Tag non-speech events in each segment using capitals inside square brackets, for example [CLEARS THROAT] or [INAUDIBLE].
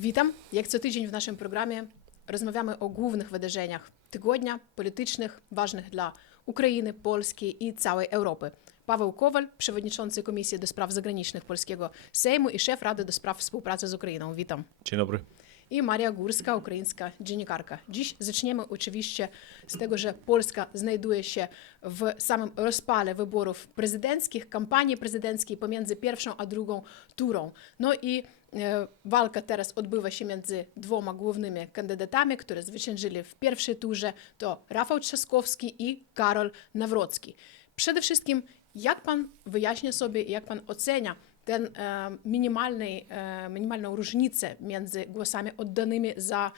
Witam. Jak co tydzień w naszym programie rozmawiamy o głównych wydarzeniach tygodnia politycznych, ważnych dla Ukrainy, Polski i całej Europy. Paweł Kowal, przewodniczący Komisji do Spraw Zagranicznych Polskiego Sejmu i szef Rady do Spraw Współpracy z Ukrainą. Witam. Dzień dobry. I Maria Górska, ukraińska dziennikarka. Dziś zaczniemy oczywiście z tego, że Polska znajduje się w samym rozpale wyborów prezydenckich, kampanii prezydenckiej pomiędzy pierwszą a drugą turą. No i walka teraz odbywa się między dwoma głównymi kandydatami, które zwyciężyli w pierwszej turze. To Rafał Trzaskowski i Karol Nawrocki. Przede wszystkim, jak pan wyjaśnia sobie, jak pan ocenia ten e, minimalny, e, minimalną różnicę między głosami oddanymi za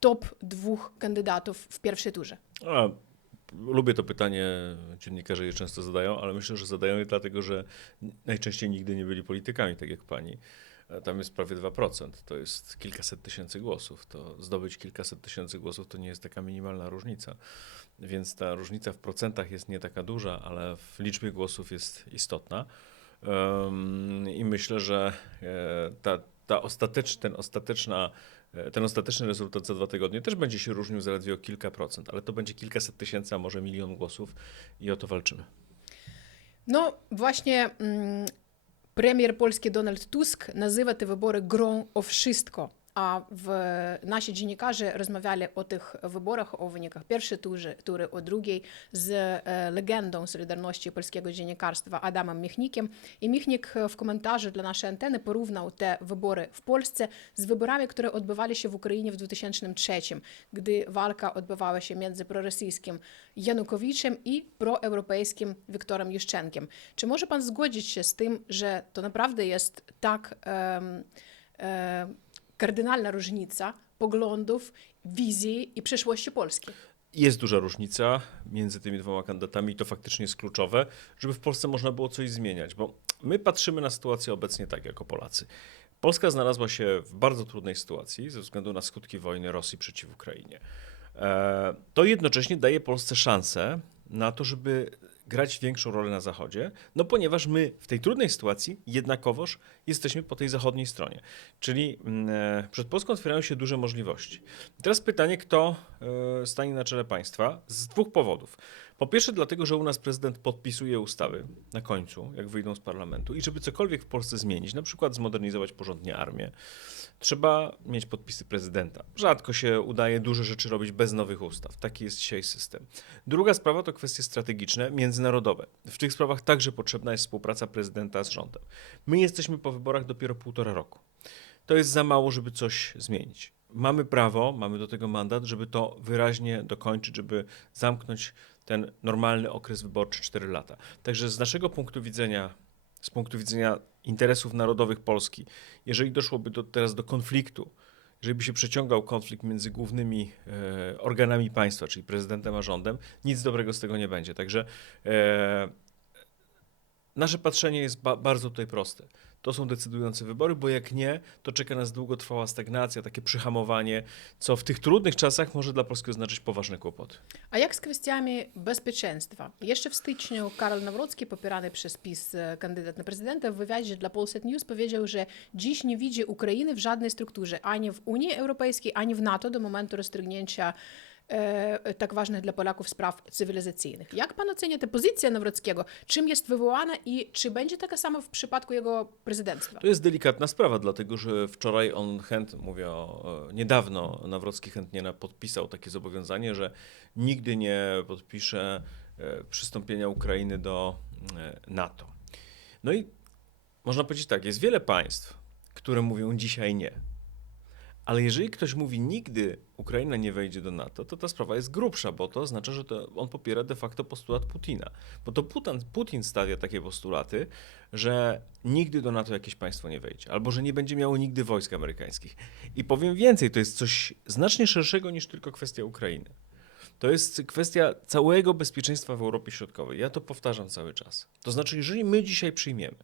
top dwóch kandydatów w pierwszej turze? A, lubię to pytanie, dziennikarze je często zadają, ale myślę, że zadają je dlatego, że najczęściej nigdy nie byli politykami, tak jak pani. E, Tam jest prawie 2%, to jest kilkaset tysięcy głosów. To zdobyć kilkaset tysięcy głosów to nie jest taka minimalna różnica. Więc ta różnica w procentach jest nie taka duża, ale w liczbie głosów jest istotna. I myślę, że e, ta, ta ostatecz, ten, ostateczna, e, ten ostateczny rezultat za dwa tygodnie też będzie się różnił zaledwie o kilka procent, ale to będzie kilkaset tysięcy, a może milion głosów i o to walczymy. No właśnie mm, premier polski Donald Tusk nazywa te wybory grą o wszystko. A w nasi dziennikarze rozmawiali o tych wyborach, o wynikach pierwszej tury, tury o drugiej z legendą Solidarności polskiego dziennikarstwa Adamem Michnikiem. I Michnik w komentarzu dla naszej anteny porównał te wybory w Polsce z wyborami, które odbywali się w Ukrainie w 2003, gdy walka odbywała się między prorosyjskim Janukowiczem i proeuropejskim Wiktorem Juszczenkiem. Czy może pan zgodzić się z tym, że to naprawdę jest tak kardynalna różnica poglądów, wizji i przyszłości Polski? Jest duża różnica między tymi dwoma kandydatami i to faktycznie jest kluczowe, żeby w Polsce można było coś zmieniać, bo my patrzymy na sytuację obecnie tak jako Polacy. Polska znalazła się w bardzo trudnej sytuacji ze względu na skutki wojny Rosji przeciw Ukrainie. E, To jednocześnie daje Polsce szansę na to, żeby grać większą rolę na Zachodzie, no ponieważ my w tej trudnej sytuacji jednakowoż jesteśmy po tej zachodniej stronie. Czyli mm, e, przed Polską otwierają się duże możliwości. Teraz pytanie, kto e, stanie na czele państwa? Z dwóch powodów. Po pierwsze, dlatego, że u nas prezydent podpisuje ustawy na końcu, jak wyjdą z parlamentu, i żeby cokolwiek w Polsce zmienić, na przykład zmodernizować porządnie armię, trzeba mieć podpisy prezydenta. Rzadko się udaje duże rzeczy robić bez nowych ustaw. Taki jest dzisiaj system. Druga sprawa to kwestie strategiczne, międzynarodowe. W tych sprawach także potrzebna jest współpraca prezydenta z rządem. My jesteśmy po wyborach dopiero półtora roku. To jest za mało, żeby coś zmienić. Mamy prawo, mamy do tego mandat, żeby to wyraźnie dokończyć, żeby zamknąć ten normalny okres wyborczy 4 lata. Także z naszego punktu widzenia, z punktu widzenia interesów narodowych Polski, jeżeli doszłoby do, teraz do konfliktu, jeżeli by się przeciągał konflikt między głównymi e, organami państwa, czyli prezydentem a rządem, nic dobrego z tego nie będzie. Także e, nasze patrzenie jest ba- bardzo tutaj proste. To są decydujące wybory, bo jak nie, to czeka nas długotrwała stagnacja, takie przyhamowanie, co w tych trudnych czasach może dla Polski oznaczać poważne kłopoty. A jak z kwestiami bezpieczeństwa? Jeszcze w styczniu Karol Nawrocki, popierany przez PiS e, kandydat na prezydenta, w wywiadzie dla Polsat News powiedział, że dziś nie widzi Ukrainy w żadnej strukturze, ani w Unii Europejskiej, ani w NATO do momentu rozstrzygnięcia tak ważnych dla Polaków spraw cywilizacyjnych. Jak pan ocenia tę pozycję Nawrockiego? Czym jest wywołana i czy będzie taka sama w przypadku jego prezydenctwa? To jest delikatna sprawa, dlatego że wczoraj on chętnie, mówię o, e, niedawno Nawrocki chętnie podpisał takie zobowiązanie, że nigdy nie podpisze e, przystąpienia Ukrainy do e, NATO. No i można powiedzieć tak, jest wiele państw, które mówią dzisiaj nie. Ale jeżeli ktoś mówi nigdy Ukraina nie wejdzie do NATO, to ta sprawa jest grubsza, bo to oznacza, że to on popiera de facto postulat Putina. Bo to Putin, Putin stawia takie postulaty, że nigdy do NATO jakieś państwo nie wejdzie, albo że nie będzie miało nigdy wojsk amerykańskich. I powiem więcej, to jest coś znacznie szerszego niż tylko kwestia Ukrainy. To jest kwestia całego bezpieczeństwa w Europie Środkowej. Ja to powtarzam cały czas. To znaczy, jeżeli my dzisiaj przyjmiemy,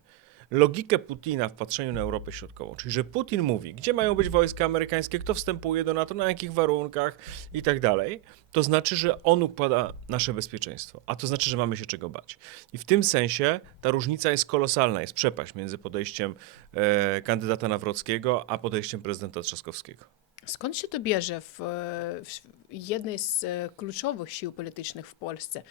logikę Putina w patrzeniu na Europę Środkową, czyli że Putin mówi, gdzie mają być wojska amerykańskie, kto wstępuje do NATO, na jakich warunkach i tak dalej, to znaczy, że on układa nasze bezpieczeństwo, a to znaczy, że mamy się czego bać. I w tym sensie ta różnica jest kolosalna, jest przepaść między podejściem e, kandydata Nawrockiego, a podejściem prezydenta Trzaskowskiego. Skąd się to bierze w, w jednej z e, kluczowych sił politycznych w Polsce?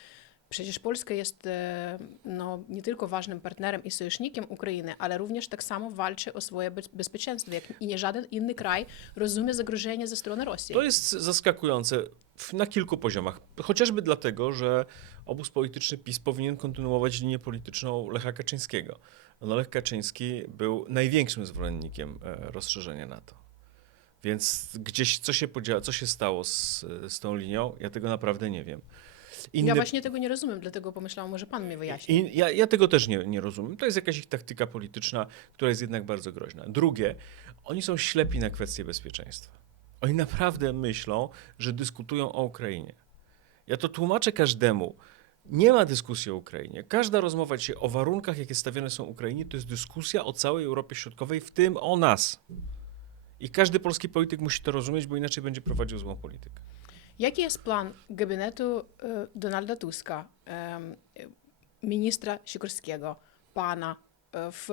Przecież Polska jest e, no, nie tylko ważnym partnerem i sojusznikiem Ukrainy, ale również tak samo walczy o swoje bez- bezpieczeństwo, jak i nie żaden inny kraj rozumie zagrożenie ze strony Rosji. To jest zaskakujące na kilku poziomach. Chociażby dlatego, że obóz polityczny PiS powinien kontynuować linię polityczną Lecha Kaczyńskiego. No, Lech Kaczyński był największym zwolennikiem e, rozszerzenia NATO. Więc gdzieś co się podziało, co się stało z, z tą linią, ja tego naprawdę nie wiem. Ja właśnie tego nie rozumiem, dlatego pomyślałam, może pan mi wyjaśni. I ja, ja tego też nie, nie rozumiem. To jest jakaś ich taktyka polityczna, która jest jednak bardzo groźna. Drugie, oni są ślepi na kwestie bezpieczeństwa. Oni naprawdę myślą, że dyskutują o Ukrainie. Ja to tłumaczę każdemu. Nie ma dyskusji o Ukrainie. Każda rozmowa dzisiaj o warunkach, jakie stawiane są Ukrainie, to jest dyskusja o całej Europie Środkowej, w tym o nas. I każdy polski polityk musi to rozumieć, bo inaczej będzie prowadził złą politykę. Jaki jest plan gabinetu e, Donalda Tuska, ministra Sikorskiego, pana e, w,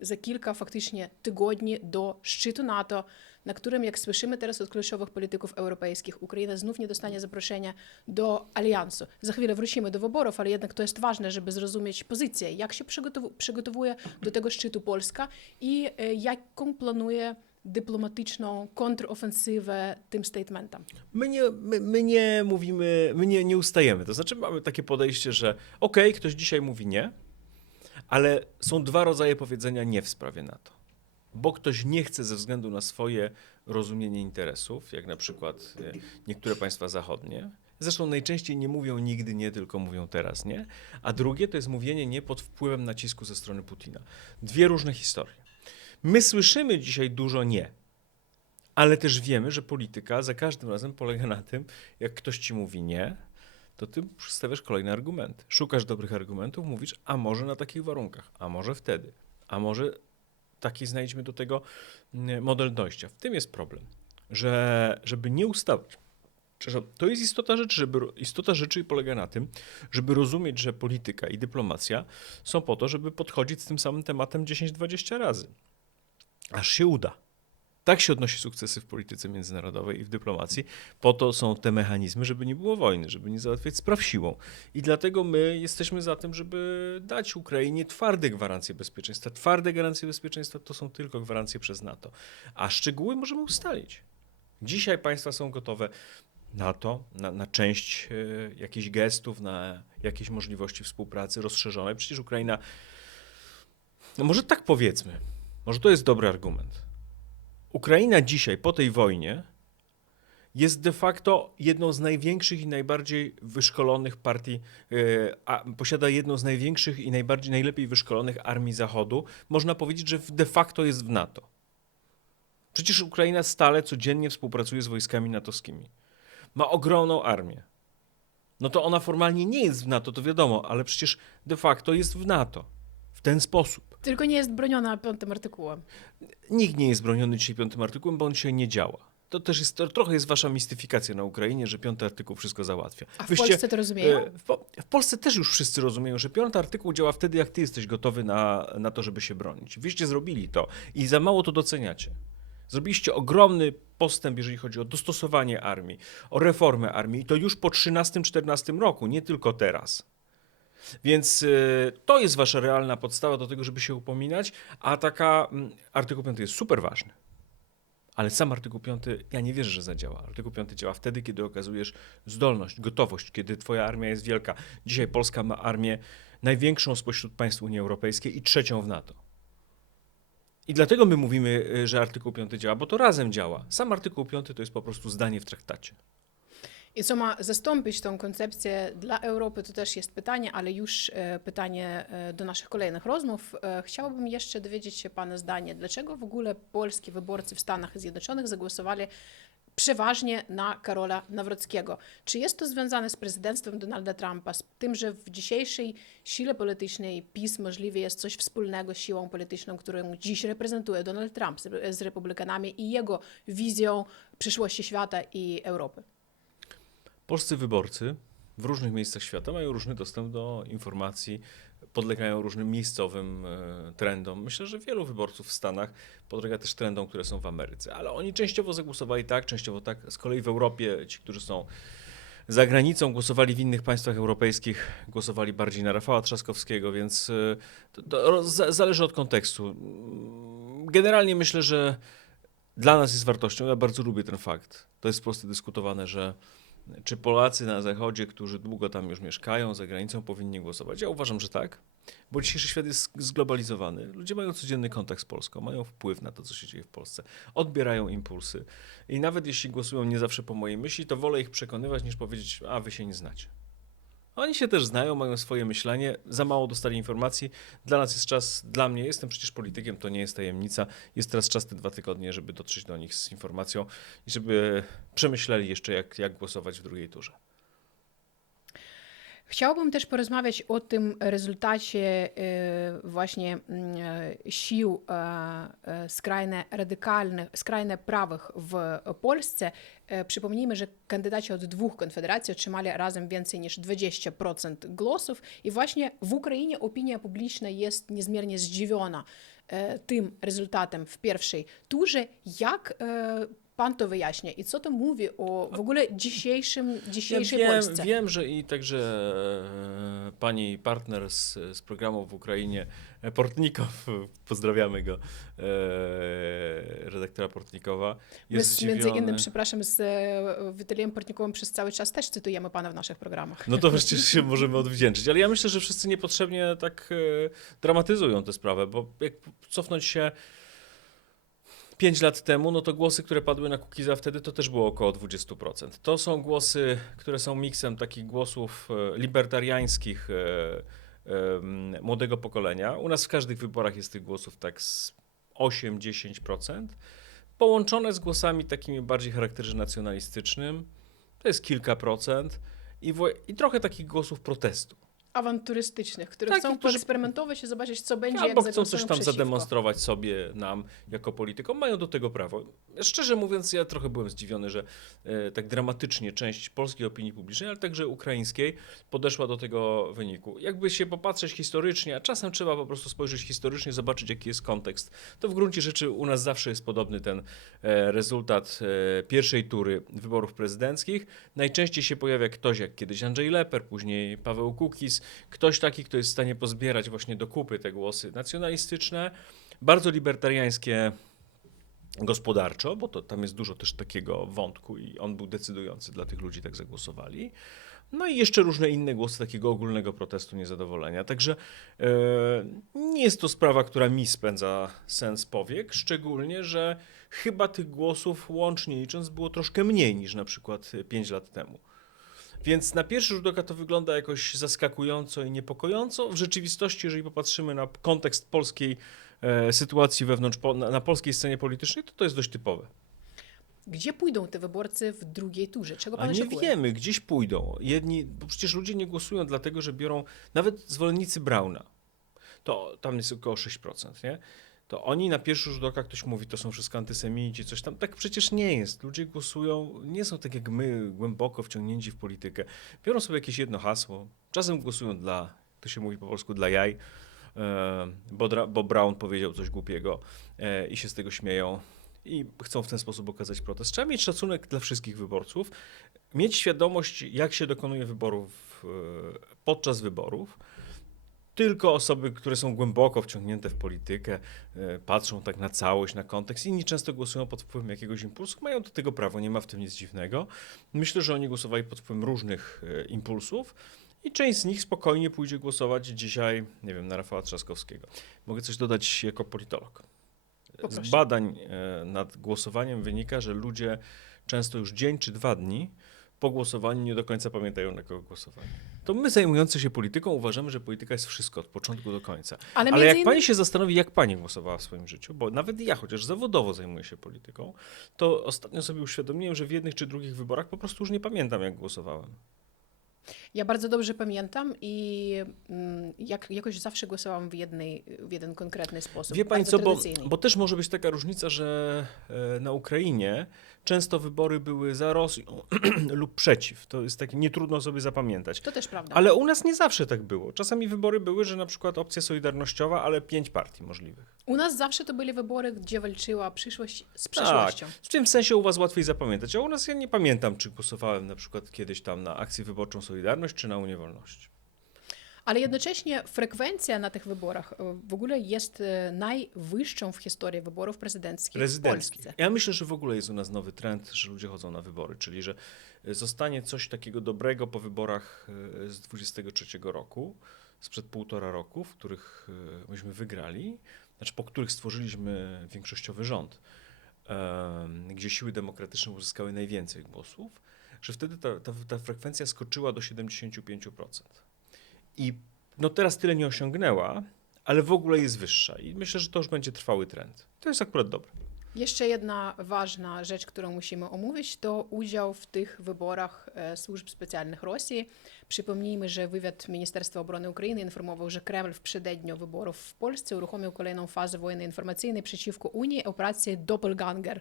za kilka faktycznie tygodni do szczytu NATO, na którym, jak słyszymy teraz od kluczowych polityków europejskich, Ukraina znów nie dostanie zaproszenia do aliansu. Za chwilę wrócimy do wyborów, ale jednak to jest ważne, żeby zrozumieć pozycję, jak się przygotow- przygotowuje do tego szczytu Polska i e, jaką planuje dyplomatyczną kontrofensywę tym statementem. My nie, my, my nie mówimy, my nie, nie ustajemy. To znaczy mamy takie podejście, że okej, ktoś dzisiaj mówi nie, ale są dwa rodzaje powiedzenia nie w sprawie NATO. Bo ktoś nie chce ze względu na swoje rozumienie interesów, jak na przykład e, niektóre państwa zachodnie. Zresztą najczęściej nie mówią nigdy nie, tylko mówią teraz nie. A drugie to jest mówienie nie pod wpływem nacisku ze strony Putina. Dwie różne historie. My słyszymy dzisiaj dużo nie, ale też wiemy, że polityka za każdym razem polega na tym, jak ktoś ci mówi nie, to ty przedstawiasz kolejne argumenty. Szukasz dobrych argumentów, mówisz, a może na takich warunkach, a może wtedy, a może taki znajdźmy do tego mm, model dojścia. W tym jest problem, że żeby nie ustawać. To jest istota rzeczy, żeby, istota rzeczy polega na tym, żeby rozumieć, że polityka i dyplomacja są po to, żeby podchodzić z tym samym tematem 10-20 razy. Aż się uda. Tak się odnosi sukcesy w polityce międzynarodowej i w dyplomacji. Po to są te mechanizmy, żeby nie było wojny, żeby nie załatwiać spraw siłą. I dlatego my jesteśmy za tym, żeby dać Ukrainie twarde gwarancje bezpieczeństwa. Twarde gwarancje bezpieczeństwa to są tylko gwarancje przez NATO. A szczegóły możemy ustalić. Dzisiaj państwa są gotowe na to, na, na część e, jakichś gestów, na jakieś możliwości współpracy rozszerzonej. Przecież Ukraina, no może tak powiedzmy, może to jest dobry argument. Ukraina dzisiaj po tej wojnie jest de facto jedną z największych i najbardziej wyszkolonych partii, e, a, posiada jedną z największych i najbardziej najlepiej wyszkolonych armii Zachodu. Można powiedzieć, że de facto jest w NATO. Przecież Ukraina stale, codziennie współpracuje z wojskami natowskimi. Ma ogromną armię. No to ona formalnie nie jest w NATO, to wiadomo, ale przecież de facto jest w NATO. Ten sposób. Tylko nie jest broniona piątym artykułem. Nikt nie jest broniony dzisiaj piątym artykułem, bo on się nie działa. To też jest, to trochę jest wasza mistyfikacja na Ukrainie, że piąty artykuł wszystko załatwia. A w Wyście, Polsce to rozumieją? e, W, Po- w Polsce też już wszyscy rozumieją, że piąty artykuł działa wtedy, jak ty jesteś gotowy na, na to, żeby się bronić. Wyście zrobili to i za mało to doceniacie. Zrobiliście ogromny postęp, jeżeli chodzi o dostosowanie armii, o reformę armii i to już po 13-14 roku, nie tylko teraz. Więc y, to jest wasza realna podstawa do tego, żeby się upominać, a taka mm, artykuł 5 jest super ważny. Ale sam artykuł 5, ja nie wierzę, że zadziała. Artykuł 5 działa wtedy, kiedy okazujesz zdolność, gotowość, kiedy twoja armia jest wielka. Dzisiaj Polska ma armię największą spośród państw Unii Europejskiej i trzecią w NATO. I dlatego my mówimy, y, że artykuł 5 działa, bo to razem działa. Sam artykuł 5 to jest po prostu zdanie w traktacie. I co ma zastąpić tą koncepcję dla Europy, to też jest pytanie, ale już e, pytanie e, do naszych kolejnych rozmów. E, Chciałabym jeszcze dowiedzieć się Pana zdanie, dlaczego w ogóle polskie wyborcy w Stanach Zjednoczonych zagłosowali przeważnie na Karola Nawrockiego. Czy jest to związane z prezydenctwem Donalda Trumpa, z tym, że w dzisiejszej sile politycznej PiS możliwie jest coś wspólnego z siłą polityczną, którą dziś reprezentuje Donald Trump z, z republikanami i jego wizją przyszłości świata i Europy? Polscy wyborcy w różnych miejscach świata mają różny dostęp do informacji, podlegają różnym miejscowym e, trendom. Myślę, że wielu wyborców w Stanach podlega też trendom, które są w Ameryce, ale oni częściowo zagłosowali tak, częściowo tak. Z kolei w Europie ci, którzy są za granicą, głosowali w innych państwach europejskich, głosowali bardziej na Rafała Trzaskowskiego, więc e, to, to zależy od kontekstu. Generalnie myślę, że dla nas jest wartością. Ja bardzo lubię ten fakt. To jest prosto dyskutowane, że czy Polacy na Zachodzie, którzy długo tam już mieszkają, za granicą, powinni głosować? Ja uważam, że tak, bo dzisiejszy świat jest zglobalizowany. Ludzie mają codzienny kontakt z Polską, mają wpływ na to, co się dzieje w Polsce, odbierają impulsy. I nawet jeśli głosują nie zawsze po mojej myśli, to wolę ich przekonywać, niż powiedzieć, a wy się nie znacie. Oni się też znają, mają swoje myślenie, za mało dostali informacji. Dla nas jest czas, dla mnie, jestem przecież politykiem, to nie jest tajemnica. Jest teraz czas te dwa tygodnie, żeby dotrzeć do nich z informacją i żeby przemyśleli jeszcze, jak, jak głosować w drugiej turze. Chciałabym też porozmawiać o tym rezultacie e, właśnie mm, e, sił e, skrajnie radykalnych, skrajnie prawych w Polsce. Przypomnijmy, że kandydaci od dwóch konfederacji otrzymali razem więcej niż 20% głosów i właśnie w Ukrainie opinia publiczna jest niezmiernie zdziwiona tym rezultatem w pierwszej turze. Jak pan to wyjaśnia i co to mówi o w ogóle dzisiejszym, dzisiejszej wiem, Polsce? wiem, że i także e, pani partner z, z programu w Ukrainie, e, Portnikow, [LAUGHS] pozdrawiamy go, e, redaktora Portnikowa, My jest z, między zdziwiony. innym, przepraszam, z e, Witoliem Portnikowym przez cały czas też cytujemy pana w naszych programach. No to wreszcie się możemy odwdzięczyć. Ale ja myślę, że wszyscy niepotrzebnie tak e, dramatyzują tę sprawę, bo jak cofnąć się 5 lat temu, no to głosy, które padły na Kukiza wtedy, to też było około 20%. To są głosy, które są miksem takich głosów e, libertariańskich e, em, młodego pokolenia. U nas w każdych wyborach jest tych głosów tak z 8-10%, połączone z głosami takimi bardziej charakterze nacjonalistycznym, to jest kilka procent, i, i trochę takich głosów protestu. Awanturystycznych, które Tak, chcą poeksperymentować i zobaczyć, co będzie, Albo jak chcą coś tam przeciwko. zademonstrować sobie, nam, jako politykom, mają do tego prawo. Szczerze mówiąc, ja trochę byłem zdziwiony, że e, tak dramatycznie część polskiej opinii publicznej, ale także ukraińskiej, podeszła do tego wyniku. Jakby się popatrzeć historycznie, a czasem trzeba po prostu spojrzeć historycznie, zobaczyć, jaki jest kontekst, to w gruncie rzeczy u nas zawsze jest podobny ten e, rezultat e, pierwszej tury wyborów prezydenckich. Najczęściej się pojawia ktoś, jak kiedyś Andrzej Leper, później Paweł Kukiz, ktoś taki, kto jest w stanie pozbierać właśnie do kupy te głosy nacjonalistyczne, bardzo libertariańskie gospodarczo, bo to, tam jest dużo też takiego wątku i on był decydujący dla tych ludzi, tak zagłosowali. No i jeszcze różne inne głosy takiego ogólnego protestu, niezadowolenia. Także e, nie jest to sprawa, która mi spędza sens powiek, szczególnie, że chyba tych głosów łącznie licząc było troszkę mniej niż na przykład 5 lat temu. Więc na pierwszy rzut oka to wygląda jakoś zaskakująco i niepokojąco. W rzeczywistości, jeżeli popatrzymy na kontekst polskiej e, sytuacji wewnątrz, po, na, na polskiej scenie politycznej, to to jest dość typowe. Gdzie pójdą te wyborcy w drugiej turze? Czego A pan nie oczekuje? wiemy, gdzieś pójdą. Jedni, bo przecież ludzie nie głosują dlatego, że biorą nawet zwolennicy Brauna. To tam jest około 6%, nie? To oni na pierwszy rzut oka ktoś mówi, to są wszystko antysemici, coś tam. Tak przecież nie jest. Ludzie głosują, nie są tak jak my, głęboko wciągnięci w politykę. Biorą sobie jakieś jedno hasło. Czasem głosują dla, to się mówi po polsku, dla jaj, e, bo, bo Brown powiedział coś głupiego e, i się z tego śmieją. I chcą w ten sposób okazać protest. Trzeba mieć szacunek dla wszystkich wyborców, mieć świadomość, jak się dokonuje wyborów e, podczas wyborów. Tylko osoby, które są głęboko wciągnięte w politykę, e, patrzą tak na całość, na kontekst. Inni często głosują pod wpływem jakiegoś impulsu, mają do tego prawo, nie ma w tym nic dziwnego. Myślę, że oni głosowali pod wpływem różnych e, impulsów i część z nich spokojnie pójdzie głosować dzisiaj, nie wiem, na Rafała Trzaskowskiego. Mogę coś dodać jako politolog. Z badań e, nad głosowaniem wynika, że ludzie często już dzień czy dwa dni po głosowaniu nie do końca pamiętają, na kogo głosowali. To my zajmujący się polityką uważamy, że polityka jest wszystko od początku do końca. Ale Ale, jak innymi- pani się zastanowi, jak pani głosowała w swoim życiu, bo nawet ja, chociaż zawodowo zajmuję się polityką, to ostatnio sobie uświadomiłem, że w jednych czy drugich wyborach po prostu już nie pamiętam, jak głosowałem. Ja bardzo dobrze pamiętam i mm, jak, jakoś zawsze głosowałam w, jednej, w jeden konkretny sposób. Wie pani co, bo, bo też może być taka różnica, że e, na Ukrainie często wybory były za Rosją [CLEARS THROAT] lub przeciw. To jest takie, nie trudno sobie zapamiętać. To też prawda. Ale u nas nie zawsze tak było. Czasami wybory były, że na przykład opcja solidarnościowa, ale pięć partii możliwych. U nas zawsze to byli wybory, gdzie walczyła przyszłość z Tak, przeszłością. w tym sensie u was łatwiej zapamiętać, a u nas ja nie pamiętam, czy głosowałem na przykład kiedyś tam na akcję wyborczą Solidarność, czy na Unię Wolności. Ale jednocześnie frekwencja na tych wyborach e, w ogóle jest e, najwyższą w historii wyborów prezydenckich w Prezydenckich. Polsce. Ja myślę, że w ogóle jest u nas nowy trend, że ludzie chodzą na wybory, czyli że y, zostanie coś takiego dobrego po wyborach z 23 roku, sprzed półtora roku, w których myśmy wygrali, znaczy po których stworzyliśmy większościowy rząd, gdzie siły demokratyczne uzyskały najwięcej głosów, że wtedy ta, ta, ta frekwencja skoczyła do 75%. I no teraz tyle nie osiągnęła, ale w ogóle jest wyższa i myślę, że to już będzie trwały trend. To jest akurat dobre. Jeszcze jedna ważna rzecz, którą musimy omówić, to udział w tych wyborach e, służb specjalnych Rosji. Przypomnijmy, że wywiad Ministerstwa Obrony Ukrainy informował, że Kreml w przededniu wyborów w Polsce uruchomił kolejną fazę wojny informacyjnej przeciwko Unii, operację Doppelganger,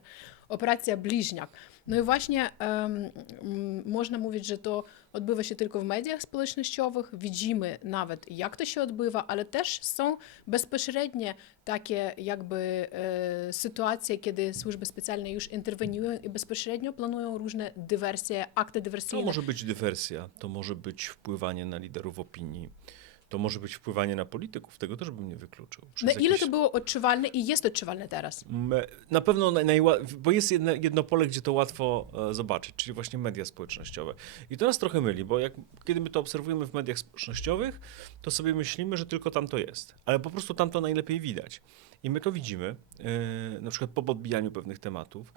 operacja Bliźniak. No i właśnie em, m, można mówić, że to odbywa się tylko w mediach społecznościowych, widzimy nawet jak to się odbywa, ale też są bezpośrednie takie jakby e, sytuacje, kiedy służby specjalne już interweniują i bezpośrednio planują różne dywersje, akty To dywersyjne. może być dywersja, to może być wpływanie na liderów opinii, to może być wpływanie na polityków, tego też bym nie wykluczył. Na Przez ile jakieś- to było odczuwalne i jest odczuwalne teraz? Na pewno bo jest jedno, jedno pole, gdzie to łatwo e, zobaczyć, czyli właśnie media społecznościowe. I to nas trochę myli, bo jak, kiedy my to obserwujemy w mediach społecznościowych, to sobie myślimy, że tylko tam to jest. Ale po prostu tam to najlepiej widać. I my to widzimy, e, na przykład po podbijaniu pewnych tematów,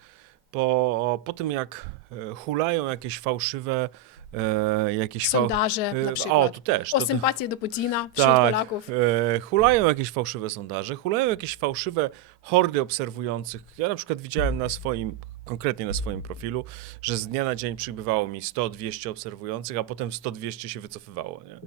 po, po tym jak e, hulają jakieś fałszywe, e, jakieś fał- Sondaże na e, przykład. O, tu też. o sympatię do Putina wśród tak, Polaków. E, hulają jakieś fałszywe sondaże, hulają jakieś fałszywe hordy obserwujących. Ja na przykład widziałem na swoim, konkretnie na swoim profilu, że z dnia na dzień przybywało mi 100-200 obserwujących, a potem 100-200 się wycofywało. Nie?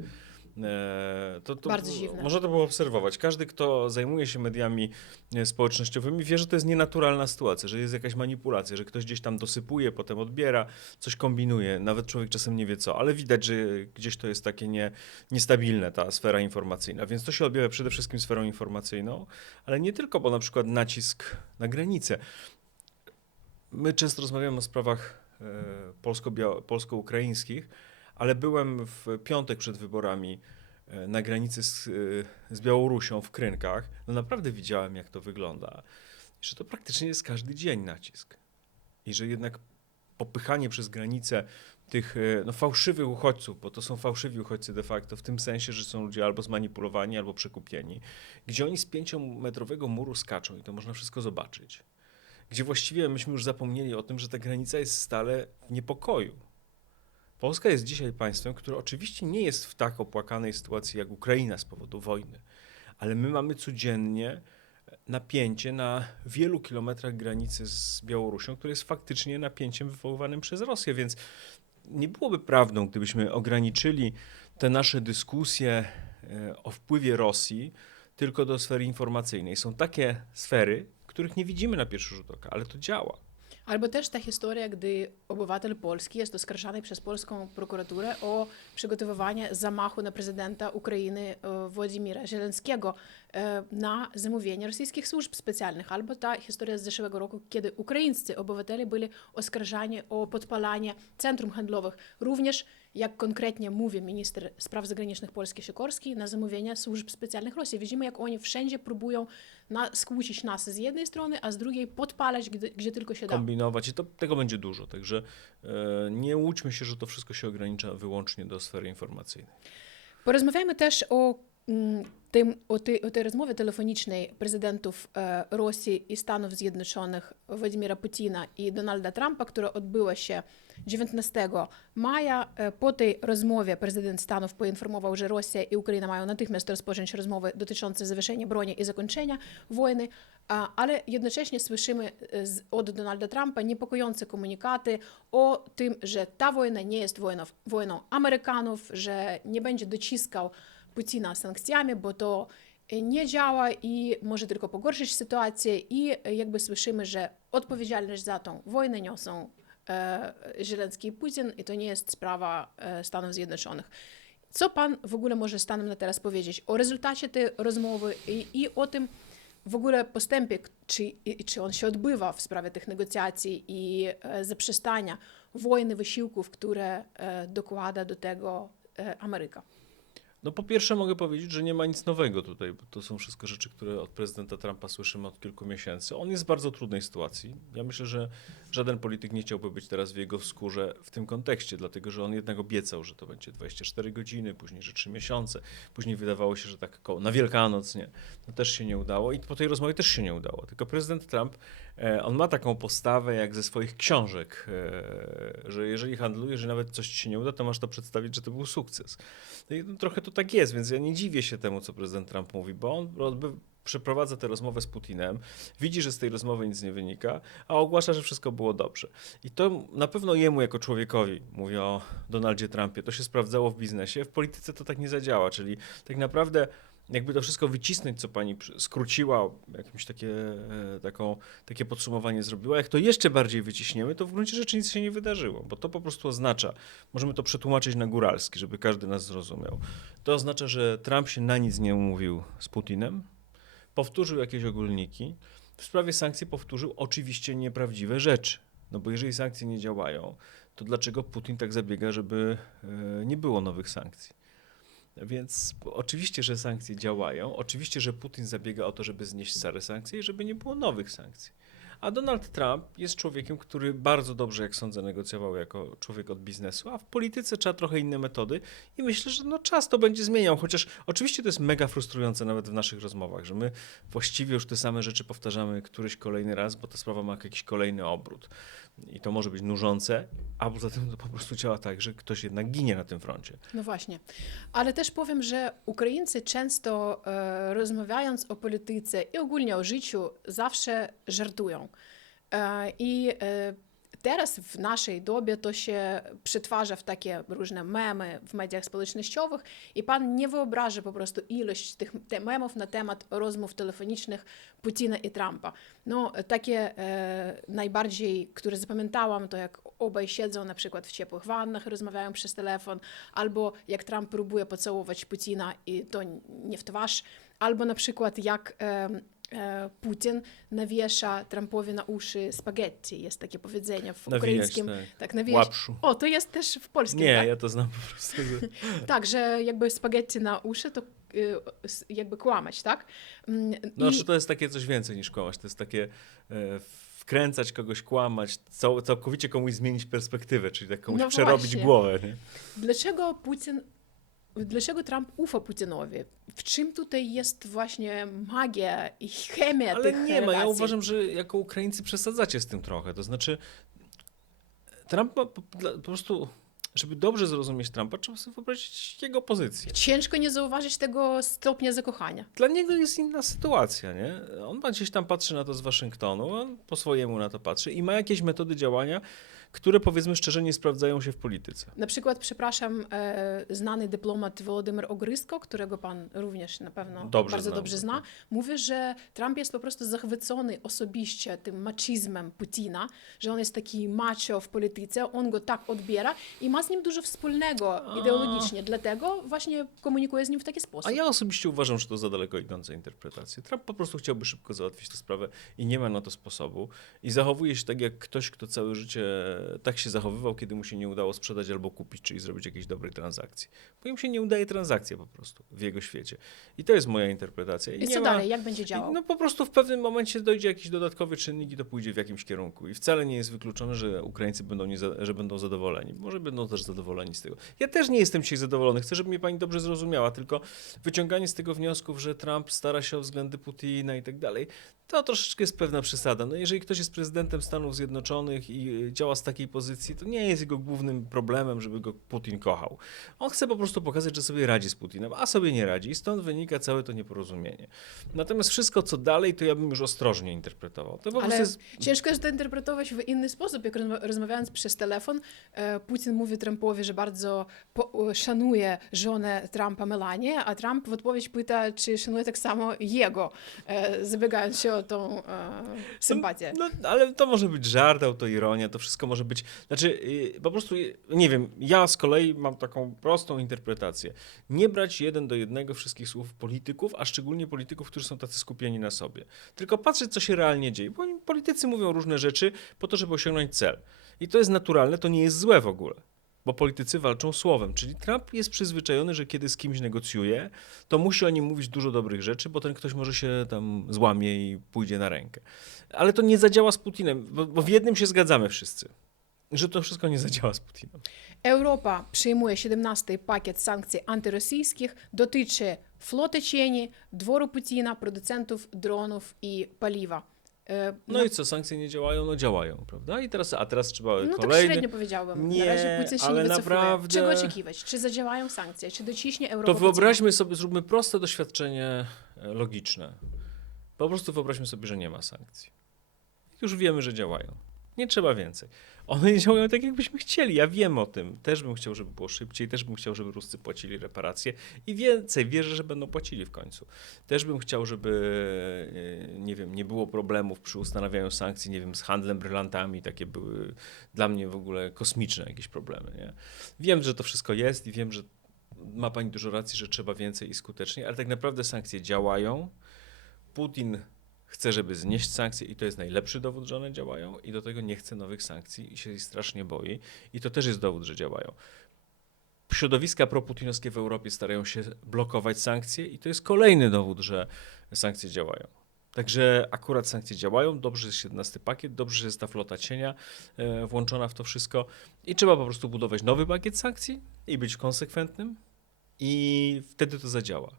E, to, to Bardzo dziwne. Można to było obserwować. Każdy, kto zajmuje się mediami e, społecznościowymi, wie, że to jest nienaturalna sytuacja, że jest jakaś manipulacja, że ktoś gdzieś tam dosypuje, potem odbiera, coś kombinuje. Nawet człowiek czasem nie wie co, ale widać, że gdzieś to jest takie nie, niestabilne, ta sfera informacyjna. Więc to się odbiera przede wszystkim sferą informacyjną, ale nie tylko, bo na przykład nacisk na granicę. My często rozmawiamy o sprawach e, polsko-ukraińskich, ale byłem w piątek przed wyborami e, na granicy z, e, z Białorusią w Krynkach. No naprawdę widziałem, jak to wygląda. I że to praktycznie jest każdy dzień nacisk. I że jednak popychanie przez granicę tych e, no, fałszywych uchodźców, bo to są fałszywi uchodźcy de facto, w tym sensie, że są ludzie albo zmanipulowani, albo przekupieni, gdzie oni z pięciometrowego muru skaczą i to można wszystko zobaczyć. Gdzie właściwie myśmy już zapomnieli o tym, że ta granica jest stale w niepokoju. Polska jest dzisiaj państwem, które oczywiście nie jest w tak opłakanej sytuacji jak Ukraina z powodu wojny, ale my mamy codziennie napięcie na wielu kilometrach granicy z Białorusią, które jest faktycznie napięciem wywoływanym przez Rosję, więc nie byłoby prawdą, gdybyśmy ograniczyli te nasze dyskusje e, o wpływie Rosji tylko do sfery informacyjnej. Są takie sfery, których nie widzimy na pierwszy rzut oka, ale to działa. Albo też ta historia, gdy obywatel Polski jest oskarżany przez polską prokuraturę o przygotowywanie zamachu na prezydenta Ukrainy e, Władimira Zielenskiego e, na zamówienie rosyjskich służb specjalnych. Albo ta historia z zeszłego roku, kiedy ukraińscy obywatele byli oskarżani o podpalanie centrum handlowych. Również, jak konkretnie mówi minister spraw zagranicznych Polski Sikorski, na zamówienie służb specjalnych Rosji. Widzimy, jak oni wszędzie próbują na, skłócić nas z jednej strony, a z drugiej podpalać, gdzie, gdzie tylko się da. Kombinować i to, tego będzie dużo, także e, nie łudźmy się, że to wszystko się ogranicza wyłącznie do sfery informacyjnej. Porozmawiajmy też o Тим оти, оти розмови телефонічної президенту е, Росії і Станів З'єдночених Владимира Путіна і Дональда Трампа, яка відбила ще 19 мая. Е, по тій розмові президент Станов поінформував, що Росія і Україна мають натихміст розпочинати розмови дотичонці завершення броні і закончення війни. А, але одночасно вишими е, з од Дональда Трампа ні непокоєнці комунікати о тим, що та війна не є війною війною американів, що не буде дочіскав Putina sankcjami, bo to nie działa i może tylko pogorszyć sytuację i jakby słyszymy, że odpowiedzialność za tą wojnę niosą Żeleński i Putin i to nie jest sprawa Stanów Zjednoczonych. Co pan w ogóle może stanem na teraz powiedzieć o rezultacie tej rozmowy i, o tym w ogóle postępie, czy, czy on się odbywa w sprawie tych negocjacji i zaprzestania wojny, wysiłków, które dokłada do tego Ameryka? No po pierwsze mogę powiedzieć, że nie ma nic nowego tutaj, bo to są wszystko rzeczy, które od prezydenta Trumpa słyszymy od kilku miesięcy. On jest w bardzo trudnej sytuacji. Ja myślę, że żaden polityk nie chciałby być teraz w jego skórze w tym kontekście, dlatego że on jednak obiecał, że to będzie 24 godziny, później, że 3 miesiące, później wydawało się, że tak koło, na Wielkanoc, nie. To też się nie udało i po tej rozmowie też się nie udało. Tylko prezydent Trump, e, on ma taką postawę jak ze swoich książek, e, że jeżeli handlujesz, że nawet coś ci się nie uda, to masz to przedstawić, że to był sukces. No i trochę to tak jest, więc ja nie dziwię się temu, co prezydent Trump mówi, bo on odby- przeprowadza tę rozmowę z Putinem, widzi, że z tej rozmowy nic nie wynika, a ogłasza, że wszystko było dobrze. I to na pewno jemu jako człowiekowi, mówię o Donaldzie Trumpie, to się sprawdzało w biznesie, w polityce to tak nie zadziała, czyli tak naprawdę jakby to wszystko wycisnąć, co pani skróciła, jakimś takie, e, taką, takie podsumowanie zrobiła, jak to jeszcze bardziej wyciśniemy, to w gruncie rzeczy nic się nie wydarzyło, bo to po prostu oznacza, możemy to przetłumaczyć na góralski, żeby każdy nas zrozumiał. To oznacza, że Trump się na nic nie umówił z Putinem, powtórzył jakieś ogólniki, w sprawie sankcji powtórzył oczywiście nieprawdziwe rzeczy. No bo jeżeli sankcje nie działają, to dlaczego Putin tak zabiega, żeby e, nie było nowych sankcji? Więc oczywiście, że sankcje działają, oczywiście, że Putin zabiega o to, żeby znieść stare sankcje i żeby nie było nowych sankcji. A Donald Trump jest człowiekiem, który bardzo dobrze, jak sądzę, negocjował jako człowiek od biznesu, a w polityce trzeba trochę inne metody i myślę, że no czas to będzie zmieniał, chociaż oczywiście to jest mega frustrujące nawet w naszych rozmowach, że my właściwie już te same rzeczy powtarzamy któryś kolejny raz, bo ta sprawa ma jakiś kolejny obrót. I to może być nużące, a poza tym to po prostu działa tak, że ktoś jednak ginie na tym froncie. No właśnie. Ale też powiem, że Ukraińcy często e, rozmawiając o polityce i ogólnie o życiu zawsze żartują. E, I e, teraz w naszej dobie to się przetwarza w takie różne memy w mediach społecznościowych i pan nie wyobraża po prostu ilość tych te memów na temat rozmów telefonicznych Putina i Trumpa. No takie e, najbardziej, które zapamiętałam, to jak obaj siedzą na przykład w ciepłych wannach, rozmawiają przez telefon, albo jak Trump próbuje pocałować Putina i to nie w twarz, albo na przykład jak e, Putin nawiesza Trumpowi na uszy spaghetti. Jest takie powiedzenie w ukraińskim. tak. Tak, nawijać. Łapszu. O, to jest też w polskim. Nie, tak? ja to znam po prostu. Tak, że jakby spaghetti na uszy to jakby kłamać, tak? No, czy to jest takie coś więcej niż kłamać? To jest takie wkręcać kogoś, kłamać, cał, całkowicie komuś zmienić perspektywę, czyli tak komuś No przerobić właśnie. głowę. Nie? Dlaczego Putin, dlaczego Trump ufa Putinowi? W czym tutaj jest właśnie magia i chemia Ale tych nie ma, ja relacji? uważam, że jako Ukraińcy przesadzacie z tym trochę. To znaczy, Trump po, po prostu, żeby dobrze zrozumieć Trumpa, trzeba sobie wyobrazić jego pozycję. Ciężko nie zauważyć tego stopnia zakochania. Dla niego jest inna sytuacja, nie? On gdzieś tam patrzy na to z Waszyngtonu, on po swojemu na to patrzy i ma jakieś metody działania, które powiedzmy szczerze nie sprawdzają się w polityce. Na przykład, przepraszam, e, znany dyplomat Wołodymyr Ogrysko, którego pan również na pewno Dobrze bardzo znam, dobrze tak. zna, mówi, że Trump jest po prostu zachwycony osobiście tym maczizmem Putina, że on jest taki macho w polityce, on go tak odbiera i ma z nim dużo wspólnego ideologicznie, dlatego właśnie komunikuje z nim w taki sposób. A ja osobiście uważam, że to za daleko idące interpretacje. Trump po prostu chciałby szybko załatwić tę sprawę i nie ma na to sposobu. I zachowuje się tak jak ktoś, kto całe życie tak się zachowywał, kiedy mu się nie udało sprzedać albo kupić, czyli zrobić jakiejś dobrej transakcji. Bo im się nie udaje transakcja po prostu w jego świecie. I to jest moja interpretacja. I nie co ma- dalej? Jak będzie i działał? No po prostu w pewnym momencie dojdzie jakiś dodatkowy czynnik i to pójdzie w jakimś kierunku. I wcale nie jest wykluczone, że Ukraińcy będą, nie za, że będą zadowoleni. Może będą też zadowoleni z tego. Ja też nie jestem dzisiaj zadowolony. Chcę, żeby mnie pani dobrze zrozumiała, tylko wyciąganie z tego wniosków, że Trump stara się o względy Putina i tak dalej, to troszeczkę jest pewna przesada. No jeżeli ktoś jest prezydentem Stanów Zjednoczonych i y, działa z takiej pozycji, to nie jest jego głównym problemem, żeby go Putin kochał. On chce po prostu pokazać, że sobie radzi z Putinem, a sobie nie radzi i stąd wynika całe to nieporozumienie. Natomiast wszystko, co dalej, to ja bym już ostrożnie interpretował. To Ale jest... ciężko jest to interpretować w inny sposób. Jak rozma- rozmawiając przez telefon, e, Putin mówi Trumpowi, że bardzo po- szanuje żonę Trumpa Melanię, a Trump w odpowiedź pyta, czy szanuje tak samo jego, e, zabiegając się o tą e, sympatię. No, ale to może być żart, autoironia, to wszystko może być. Znaczy, yy, po prostu, yy, nie wiem, ja z kolei mam taką prostą interpretację. Nie brać jeden do jednego wszystkich słów polityków, a szczególnie polityków, którzy są tacy skupieni na sobie. Tylko patrzeć, co się realnie dzieje. Bo politycy mówią różne rzeczy po to, żeby osiągnąć cel. I to jest naturalne, to nie jest złe w ogóle. Bo politycy walczą słowem. Czyli Trump jest przyzwyczajony, że kiedy z kimś negocjuje, to musi o nim mówić dużo dobrych rzeczy, bo ten ktoś może się tam złamie i pójdzie na rękę. Ale to nie zadziała z Putinem, bo, bo w jednym się zgadzamy wszyscy, że to wszystko nie zadziała z Putinem. Europa przyjmuje 17 pakiet sankcji antyrosyjskich, dotyczy floty cieni, dworu Putina, producentów dronów i paliwa. E, No na- i co, sankcje nie działają? No działają, prawda? I teraz, a teraz trzeba No tak kolejny... średnio powiedziałbym. Nie, na razie Putin się ale nie wycofuje. naprawdę- Czego oczekiwać? Czy zadziałają sankcje? Czy dociśnie Europa? To wyobraźmy sobie, zróbmy proste doświadczenie e, logiczne. Po prostu wyobraźmy sobie, że nie ma sankcji. Już wiemy, że działają. Nie trzeba więcej. One nie działają tak, jakbyśmy chcieli. Ja wiem o tym. Też bym chciał, żeby było szybciej. Też bym chciał, żeby Ruscy płacili reparacje. I więcej. Wierzę, że będą płacili w końcu. Też bym chciał, żeby e, nie wiem, nie było problemów przy ustanawianiu sankcji, nie wiem, z handlem brylantami. Takie były dla mnie w ogóle kosmiczne jakieś problemy. Nie? Wiem, że to wszystko jest i wiem, że ma pani dużo racji, że trzeba więcej i skuteczniej, ale tak naprawdę sankcje działają. Putin chce, żeby znieść sankcje i to jest najlepszy dowód, że one działają i do tego nie chce nowych sankcji i się strasznie boi i to też jest dowód, że działają. Środowiska proputinowskie w Europie starają się blokować sankcje i to jest kolejny dowód, że sankcje działają. Także akurat sankcje działają, dobrze jest 17 pakiet, dobrze jest ta flota cienia e, włączona w to wszystko i trzeba po prostu budować nowy pakiet sankcji i być konsekwentnym i wtedy to zadziała.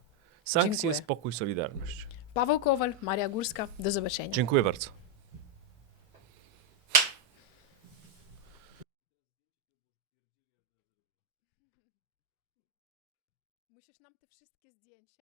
Sankcje, Dziękuję. spokój, solidarność. Paweł Kowal, Maria Górska. Do zobaczenia. Dziękuję bardzo.